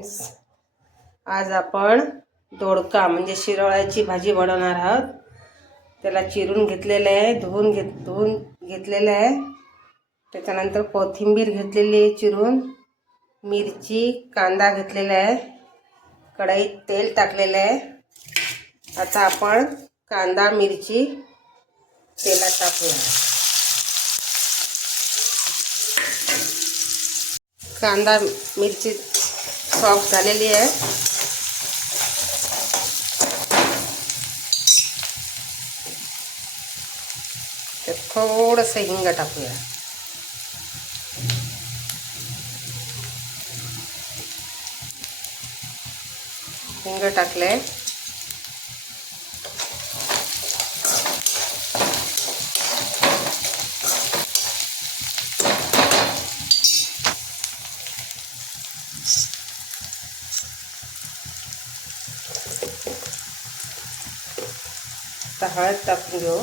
आज आपण दोडका म्हणजे शिरोळ्याची भाजी बनवणार आहोत। त्याला चिरून घेतलेले आहे, धुवून घेतलेले आहे। त्याच्यानंतर कोथिंबीर घेतलेली आहे चिरून, मिरची, कांदा घेतलेला आहे, कढईत तेल टाकलेले आहे। आता आपण कांदा मिरची तेलात टाकूया। कांदा मिरची सॉफ्ट झालेली आहे। थोडंसं हिंग टाकूया। हिंग टाकले। आता हळद टाकून घेऊ।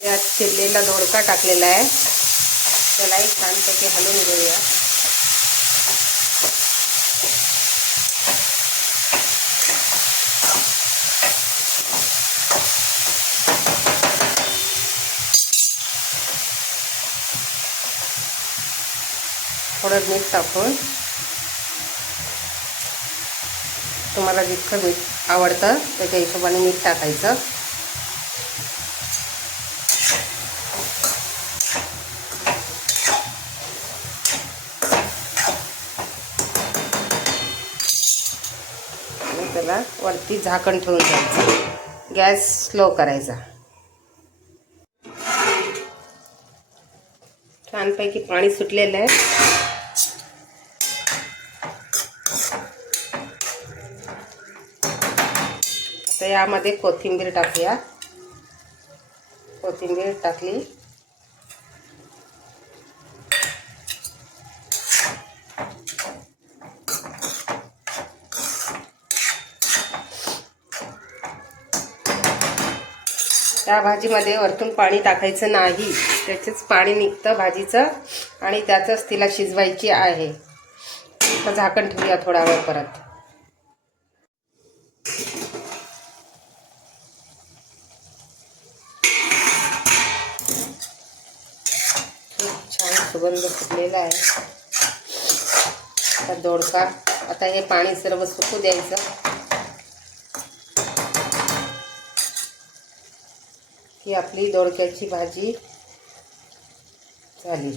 यात चिरलेला दोडका टाकलेला आहे, त्यालाही छानपैकी हलवून घेऊया। थोडं मीठ टाकून, तुम्हाला जितकं मीठ आवडतं त्याच्या हिशोबाने मीठ टाकायचं। त्याला वरती झाकण ठेवून द्यायचं, गॅस स्लो करायचा। छानपैकी पाणी सुटलेलं आहे। आता यामध्ये कोथिंबीर टाकूया। कोथिंबीर टाकली, त्या भाजीमध्ये वरतून पाणी टाकायचं नाही, त्याचेच पाणी निघतं भाजीचं आणि त्याचंच तिला शिजवायची आहे। तर झाकण ठेवूया थोडा वेळ परत। छान सुगंध फुटलेला आहे। आता दोडका, आता हे पाणी सर्व सुकू द्यायचं की आपली दोडक्याची भाजी झाली।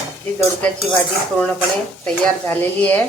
आपली दोडक्याची भाजी पूर्णपणे तयार झालेली आहे।